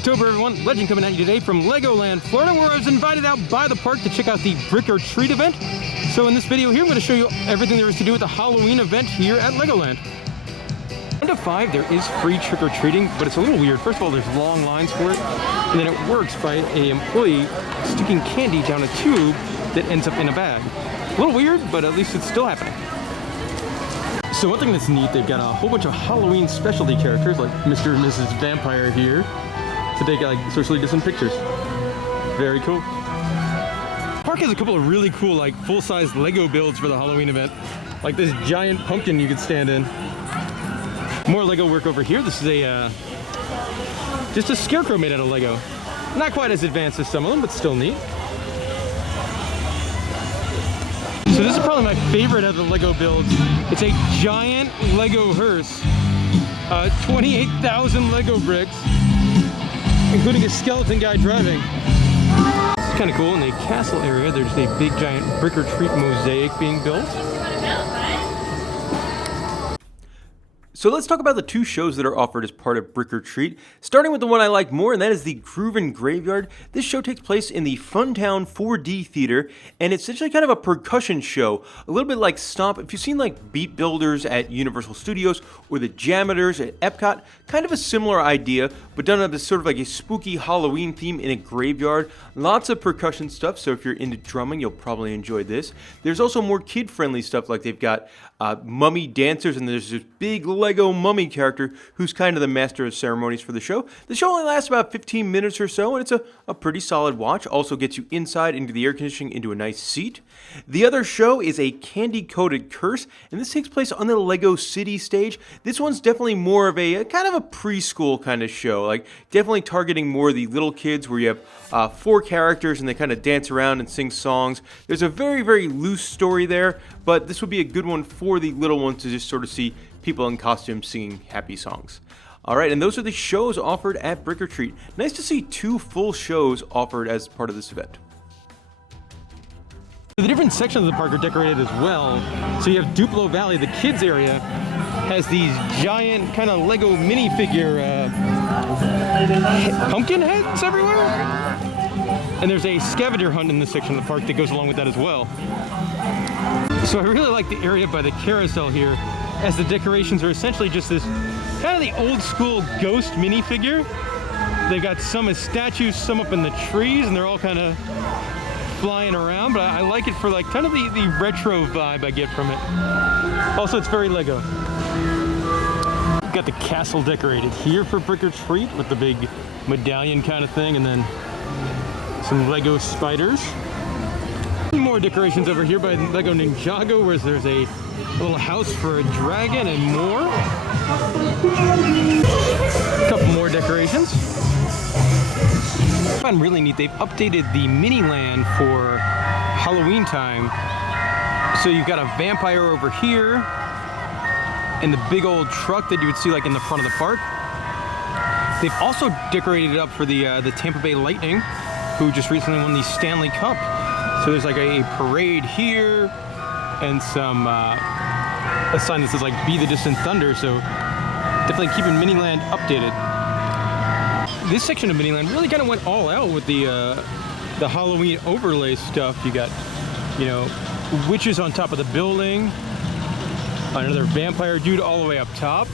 October, everyone. Legend coming at you today from Legoland, Florida, where I was invited out by the park to check out the Brick or Treat event. So in this video here, I'm going to show you everything there is to do with the Halloween event here at Legoland. 1 to 5, there is free trick-or-treating, but it's a little weird. First of all, there's long lines for it, and then it works by an employee sticking candy down a tube that ends up in a bag. A little weird, but at least it's still happening. So one thing that's neat, they've got a whole bunch of Halloween specialty characters, like Mr. and Mrs. Vampire here, to take like socially distant pictures. Very cool. The park has a couple of really cool, like full-size Lego builds for the Halloween event, like this giant pumpkin you could stand in. More Lego work over here. This is just a scarecrow made out of Lego. Not quite as advanced as some of them, but still neat. So this is probably my favorite of the Lego builds. It's a giant Lego hearse, 28,000 Lego bricks, including a skeleton guy driving. It's kind of cool. In the castle area, there's a big giant Brick or Treat mosaic being built. So let's talk about the two shows that are offered as part of Brick or Treat, starting with the one I like more, and that is the Groovin' Graveyard. This show takes place in the Funtown 4D Theater, and it's essentially kind of a percussion show, a little bit like Stomp. If you've seen like Beat Builders at Universal Studios or the Jammers at Epcot, kind of a similar idea, but done up as sort of like a spooky Halloween theme in a graveyard. Lots of percussion stuff, so if you're into drumming, you'll probably enjoy this. There's also more kid-friendly stuff, like they've got mummy dancers, and there's this big Lego mummy character who's kind of the master of ceremonies for the show. The show only lasts about 15 minutes or so, and it's a pretty solid watch. Also gets you inside into the air conditioning into a nice seat. The other show is a candy-coated curse, and this takes place on the Lego City stage. This one's definitely more of a kind of a preschool kind of show, like definitely targeting more the little kids, where you have 4 characters and they kind of dance around and sing songs. There's a very, very loose story there, but this would be a good one for the little ones to just sort of see people in costumes singing happy songs. Alright, and those are the shows offered at Brick or Treat. Nice to see 2 full shows offered as part of this event. The different sections of the park are decorated as well. So you have Duplo Valley, the kids area, has these giant kind of Lego minifigure pumpkin heads everywhere. And there's a scavenger hunt in this section of the park that goes along with that as well. So I really like the area by the carousel here, as the decorations are essentially just this kind of the old school ghost minifigure. They've got some as statues, some up in the trees, and they're all kind of flying around, but I like it for like kind of the retro vibe I get from it. Also, it's very Lego. We've got the castle decorated here for Brick or Treat with the big medallion kind of thing, and then some Lego spiders. More decorations over here by Lego Ninjago, where there's a little house for a dragon and more. A couple more decorations. I find really neat, they've updated the Miniland for Halloween time. So you've got a vampire over here, and the big old truck that you would see like in the front of the park. They've also decorated it up for the Tampa Bay Lightning, who just recently won the Stanley Cup. So there's like a parade here, and some a sign that says like "Be the Distant Thunder." So definitely keeping Miniland updated. This section of Miniland really kind of went all out with the Halloween overlay stuff. You got, you know, witches on top of the building, another vampire dude all the way up top,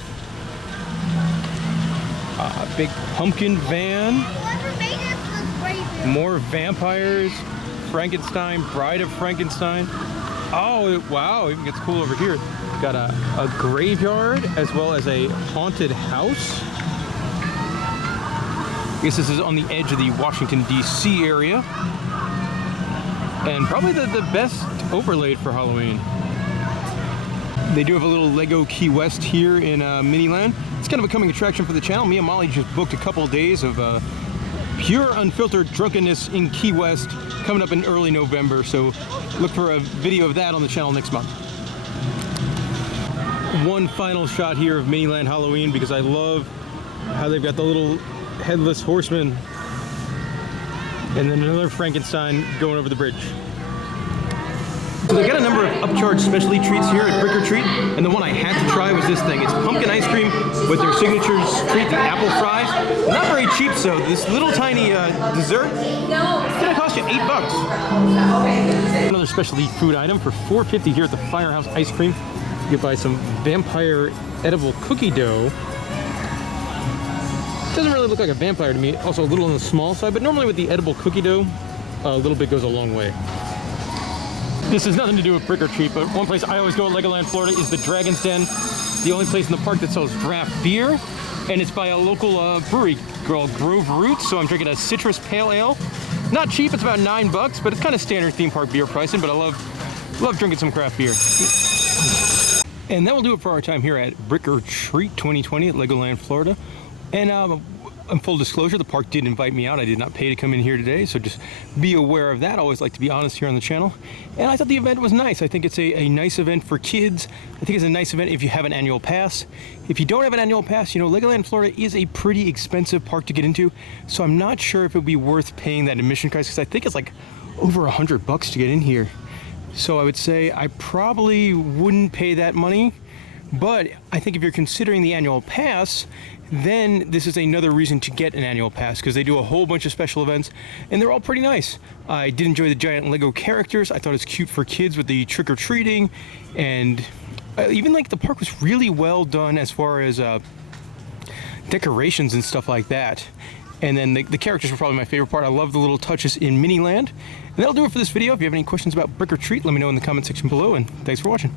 a big pumpkin van, more vampires, Frankenstein, Bride of Frankenstein. Oh, wow, it even gets cool over here. Got a graveyard as well as a haunted house. I guess this is on the edge of the Washington, D.C. area. And probably the best overlaid for Halloween. They do have a little Lego Key West here in Miniland. It's kind of a coming attraction for the channel. Me and Molly just booked a couple of days of pure unfiltered drunkenness in Key West coming up in early November, so look for a video of that on the channel next month. One final shot here of Miniland Halloween, because I love how they've got the little headless horseman and then another Frankenstein going over the bridge. they got a number of upcharge specialty treats here at Brick or Treat, and the one I had to try was this thing. It's pumpkin ice cream with their signature treat, the apple fries. Not very cheap, so this little tiny dessert, it's gonna cost you $8. Another specialty food item for $4.50 here at the Firehouse Ice Cream. You buy some vampire edible cookie dough. Doesn't really look like a vampire to me, also a little on the small side, but normally with the edible cookie dough, a little bit goes a long way. This has nothing to do with Brick or Treat, but one place I always go at Legoland, Florida is the Dragon's Den, the only place in the park that sells draft beer, and it's by a local brewery called Grove Roots, so I'm drinking a citrus pale ale. Not cheap, it's about $9, but it's kind of standard theme park beer pricing, but I love drinking some craft beer. And that will do it for our time here at Brick or Treat 2020 at Legoland, Florida. And in full disclosure, the park did invite me out. I did not pay to come in here today, so just be aware of that. I always like to be honest here on the channel. And I thought the event was nice. I think it's a nice event for kids. I think it's a nice event if you have an annual pass. If you don't have an annual pass, you know, Legoland Florida is a pretty expensive park to get into, so I'm not sure if it would be worth paying that admission price, because I think it's like over $100 to get in here. So I would say I probably wouldn't pay that money. But I think if you're considering the annual pass, then this is another reason to get an annual pass, because they do a whole bunch of special events and they're all pretty nice. I did enjoy the giant Lego characters. I thought it's cute for kids with the trick-or-treating, and even like the park was really well done as far as decorations and stuff like that. And then the characters were probably my favorite part. I love the little touches in Miniland. And that'll do it for this video. If you have any questions about Brick or Treat, let me know in the comment section below, and thanks for watching.